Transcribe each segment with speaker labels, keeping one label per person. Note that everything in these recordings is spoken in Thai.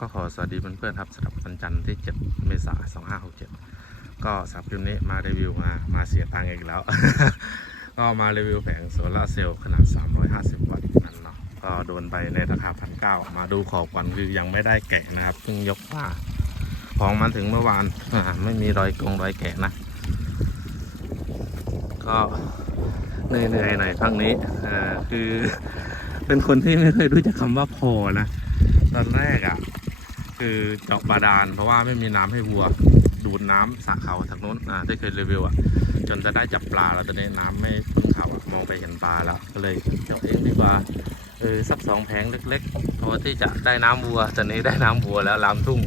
Speaker 1: ก็ขอสวัสดีเพื่อนๆครับสำหรับวันจันทร์ที่ 7 เมษายน2567 ก็สำหรับคลิปนี้มารีวิวมามาเสียตังค์อีกแล้ว ก็มารีวิวแผงโซลาเซลล์ขนาด 350 วัตต์นั้นเนาะก็โดนไปในราคาพันเมาดูขอบก่อนคือยังไม่ได้แกะนะครับเพิ่งยกมาของมาถึงเมื่อวานไม่มีรอยกงรอยแกะนะ ก็เหนื่อยๆหน่อยครั้งนี้คือเป็นคนที่ไม่เคยรู้จักคำว่าพอนะ ตอนแรกอะ่ะ คือเจาะบาดาล เพราะว่าไม่มีน้ำให้วัว ดูดน้ำสระเขาทางโน้นอ่าที่เคยรีวิวอะจนจะได้จับปลาแล้วตอนนี้น้ำไม่พึ่งเขาอะมองไปเห็นปลาแล้วก็เลยเจาะเองดีกว่าเออสักสองแผงเล็กๆพราะว่าที่จะได้น้ำวัวตอนนี้ได้น้ำวัวแล้วลามทุ่ง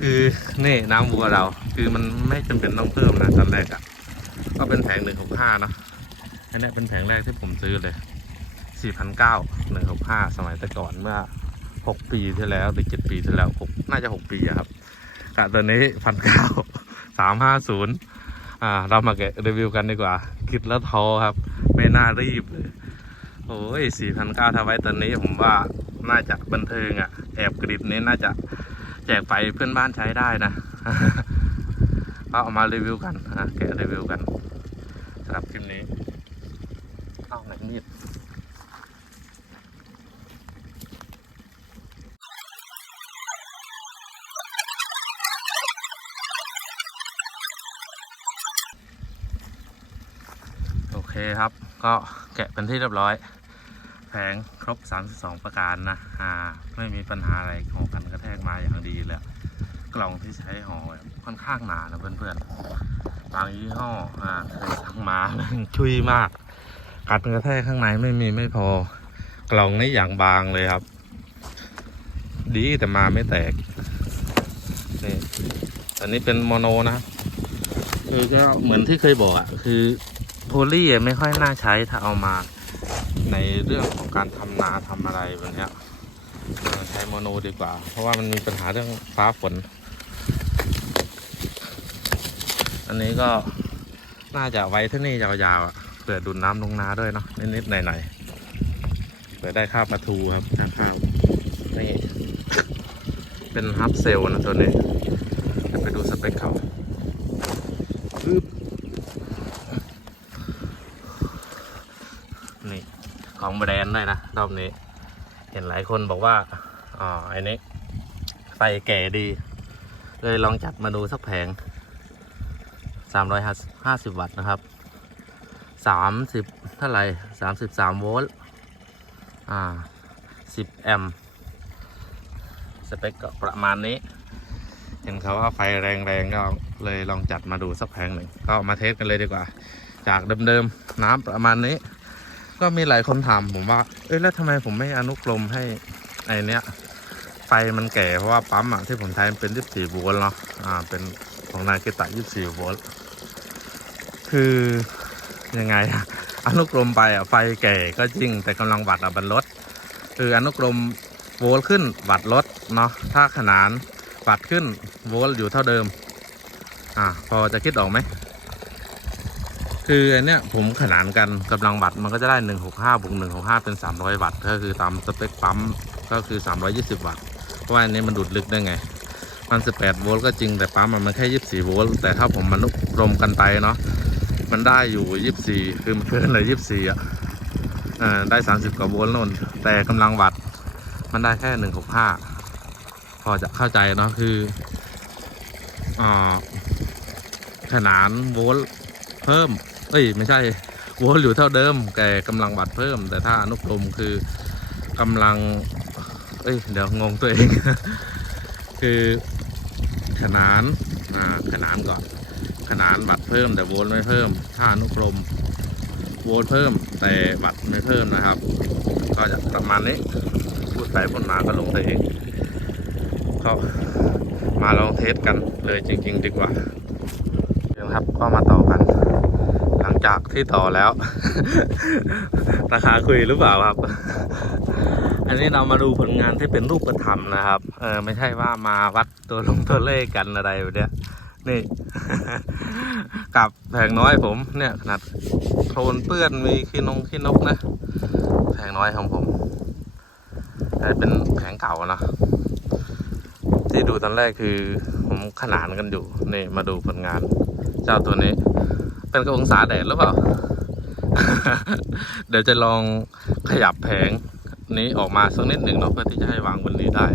Speaker 1: คือนี่น้ำวัวเรา คือมันไม่จำเป็นต้องเพิ่มนะตอนแรกอะก็เป็นแผงหนึ่งหกห้านะอันนี้เป็นแผงแรกที่ผมซื้อเลยสี่พันเก้าหนึ่งหกห้าสมัยแต่ก่อนเมื่อ หกปีที่แล้วหรือเจ็ดปีที่แล้วหกน่าจะหกปีครับกะตอนนี้พันเก้าสามห้าศูนย์อ่า เรามาแกะรีวิวกันดีกว่า คิดแล้วท้อครับ ไม่น่ารีบเลยโอ้ยสี่พันเก้าถ้าไว้ตอนนี้ผมว่าน่าจะบันเทิงอะแอบกริดนี้น่าจะแจกไปเพื่อนบ้านใช้ได้นะก็เอามารีวิวกันอะแกะรีวิวกันสำหรับคลิปนี้ เอาไหนมีด เคครับ ก็แกะเป็นที่เรียบร้อย แผงครบ 32 ประการนะอ่าไม่มีปัญหาอะไรห่อกันกระแทกมาอย่างดีเลย กล่องที่ใช้ห่อค่อนข้างหนานะเพื่อนๆ บางยี่ห้ออ่าเคยสั่งมาชุยมาก กัดกระแทกข้างในไม่มีไม่พอ กล่องนี่อย่างบางเลยครับ ดีแต่มาไม่แตก นี่อันนี้เป็นโมโนนะคือก็เหมือนที่เคยบอกอะคือ โพลีอะไม่ค่อยน่าใช้ถ้าเอามาในเรื่องของการทำนาทำอะไรแบบเนี้ยเออใช้โมโนดีกว่า เพราะว่ามันมีปัญหาเรื่องฟ้าฝน อันนี้ก็น่าจะไว้ที่นี่ยาวๆอะเผื่อดูดน้ำลงนาด้วยเนาะนิดๆหน่อยๆเผื่อได้ข้าวปลาทูครับหาข้าวนี่เป็นฮับเซลนะตัวนี้เดี๋ยวไปดูสเปคเขา ปึ๊บนี่ ของแบรนด์ด้วยนะรอบนี้ เห็นหลายคนบอกว่าอ๋อไอ้นี้ไฟแก่ดี เลยลองจัดมาดูสักแผง350 วัตต์นะครับ 30 เท่าไหร่ 33 โวลต์ อ่า 10 แอมป์ สเปคก็ประมาณนี้ เห็นเขาว่าไฟแรงๆ ก็เลยลองจัดมาดูสักแผงหนึ่ง ก็มาเทสกันเลยดีกว่า จากเดิมๆ น้ำประมาณนี้ ก็มีหลายคนถามผมว่า เอ้ยแล้วทำไมผมไม่อนุกรมให้ไอเนี้ยไฟมันแก่เพราะว่าปั๊มอะที่ผมใช้มันเป็น 24 โวลต์เนาะ อ่า เป็นของนาเกตะ 24 โวลต์ คือยังไงอะอนุกรมไปอะไฟแก่ก็จริงแต่กำลังวัตต์อะมันลด คืออนุกรมโวลต์ขึ้นวัตต์ลดเนาะ ถ้าขนานวัตต์ขึ้นโวลต์อยู่เท่าเดิม อ่า พอจะคิดออกไหม คืออันเนี้ยผมขนานกันกำลังวัตต์มันก็จะได้ 165บวก165 เป็น 300 วัตต์ก็คือตามสเปคปั๊มก็คือ 320 วัตต์เพราะว่าอันนี้มันดูดลึกได้ไง มัน 18 โวลต์ก็จริงแต่ปั๊มมันแค่ 24 โวลต์แต่ถ้าผมมันรวมกันไปเนาะมันได้อยู่ 24 คือมันเกินเลย24 อะอ่าได้ 30 กว่าโวลต์โน่นแต่กำลังวัตต์มันได้แค่ 165 พอจะเข้าใจเนาะคืออ่าขนานโวลต์เพิ่ม เอ้ยไม่ใช่โวลอยู่เท่าเดิม แต่กำลังวัตต์เพิ่ม แต่ถ้าอนุกรมคือกำลัง เอ้ย เดี๋ยวงงตัวเอง คือขนานอ่าขนานก่อน ขนานวัตต์เพิ่ม แต่โวลต์ไม่เพิ่ม ถ้าอนุกรมโวลต์เพิ่ม แต่วัตต์ไม่เพิ่มนะครับ ก็จะประมาณนี้พูดไปพูดมาก็ลงตัวเองก็มาลองเทสกันเลยจริง ๆ ดีกว่าครับก็มาต่อกัน จากที่ต่อแล้ว ราคาคุยหรือเปล่าครับ อันนี้เรามาดูผลงานที่เป็นรูปธรรมนะครับ เออไม่ใช่ว่ามาวัดตัวลงตัวเลขกันอะไรแบบเนี้ยนี่ กับแผงน้อยผมเนี่ยขนาดโคลนเปื้อนมีขี้นงขี้นกนะแผงน้อยของผมกลายเป็นแผงเก่านะที่ดูตอนแรกคือผมขนานกันอยู่นี่มาดูผลงาน เจ้าตัวนี้ เป็นกระองศาแดดหรือเปล่า เดี๋ยวจะลองขยับแผงนี้ออกมาสักนิดหนึ่งเนาะเพื่อที่จะให้วางบนนี้ได้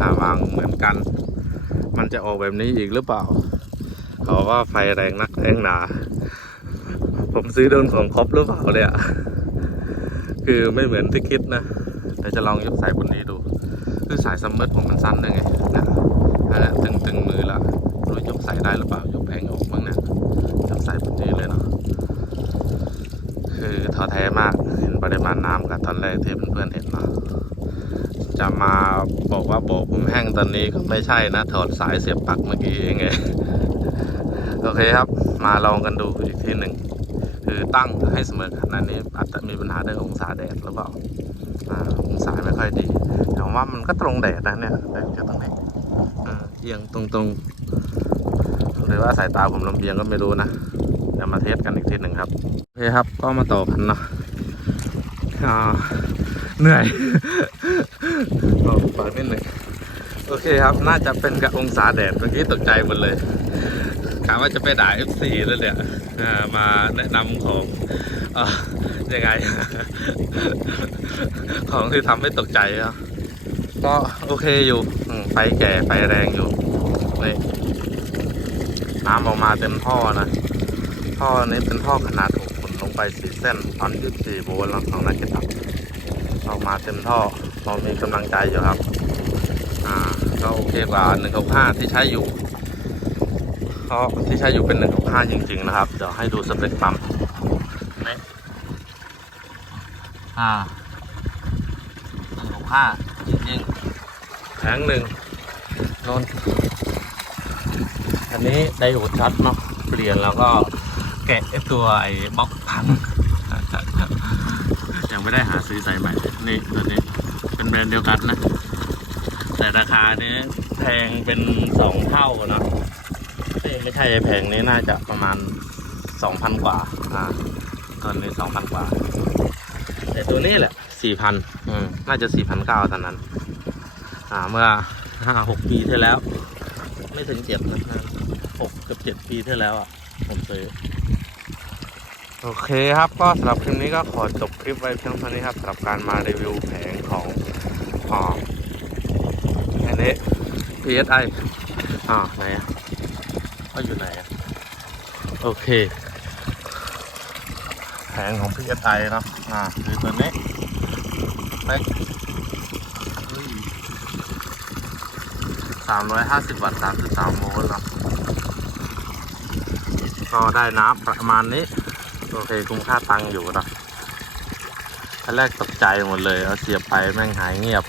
Speaker 1: อ่าวางเหมือนกัน มันจะออกแบบนี้อีกหรือเปล่า เขาว่าไฟแรงนักแรงหนา ผมซื้อโดนของครบหรือเปล่าเลยอะคือไม่เหมือนที่คิดนะเดี๋ยวจะลองยกสายบนนี้ดู คือสายซัมเมอร์ผมมันสั้นด้วยไงนะนั่นแหละตึงตึงมือละรู้ยกสายได้หรือเปล่ายกแผง กบ้ายยกสายบนนี้เลยเนาะคือท้อแท้มากเห็นปริมาณน้ำกับตอนแรกที่เพื่อนๆเห็นเนาะจะมาบอกว่าโบกผมแห้งตอนนี้ก็ไม่ใช่นะ ถอดสายเสียบปลั๊กเมื่อกี้เองไงโอเคครับ มาลองกันดูอีกทีหนึ่งคือตั้งให้เสมอขนาดนี้อาจจะมีปัญหาเรื่ององศาแดดหรือเปล่าองศาไม่ค่อยดีแต่ว่ามันก็ตรงแดดนะเนี่ยแดดอยู่ตรงนี้อ่าเอียงตรงๆ หรือว่าสายตาผมลำเอียงก็ไม่รู้นะเดี๋ยวมาเทสกันอีกทีหนึ่งครับโอเคครับก็มาต่อกันเนาะเหนื่อยโอ้ฝากนิดหนึ่งโอเคครับน่าจะเป็นกับองศาแดดเมื่อกี้ตกใจหมดเลยกะว่าจะไปด่า F4 แล้วเนี่ยมาแนะนำของอยังไง ของที่ทำให้ตกใจก็โอเคอยู่ไฟแก่ไฟแรงอยู่นี่ น้ำออกมาเต็มท่อนะ ท่อนี้เป็นท่อขนาด6ขุนลงไปสี่เส้นตอน24โวลต์แล้วของนักกีฬาออกมาเต็มท่อเรามีกำลังใจอยู่ครับ อ่าก็โอเคกว่า165ที่ใช้อยู่เพราะที่ใช้อยู่เป็น165จริง ๆ นะครับ เดี๋ยวให้ดูสเปคปั๊มนี่อ่า165จริงๆแผงหนึ่งโนน อันนี้ไดโอดช็อตเนาะเปลี่ยนแล้วก็แกะตัวไอ้บล็อกพังยังไม่ได้หาซื้อใส่ใหม่นี่ตัวนี้เป็นแบรนด์เดียวกันนะ แต่ราคานี้แพงเป็นสองเท่าเนาะเอ้ยไม่ใช่แพงนี้น่าจะประมาณสองพันกว่าอ่าตัวนี้สองพันกว่า แต่ตัวนี้แหละสี่พันอืมน่าจะสี่พันเก้าตอนนั้น อ่าเมื่อห้าหกปีที่แล้ว ไม่ถึงเจ็ดนะหกกับเจ็ดปีที่แล้วอะ ผมซื้อ โอเคครับ ก็สำหรับคลิปนี้ก็ขอจบคลิปไว้เพียงเท่านี้ครับสำหรับการมารีวิวแผงของอ่าอันนี้ PSI อ่าไหนอะก็อยู่ไหนอะโอเค แผงของ PSI เนอะอ่าคือตัวนี้เล็ก สามร้อยห้าสิบวัตต์สามสิบสามโวลต์ครับก็ได้น้ำประมาณนี้ โอเคคุ้มค่าตังค์อยู่นะตอนแรกตกใจหมดเลย เอาเสียบไปแม่งหายเงียบ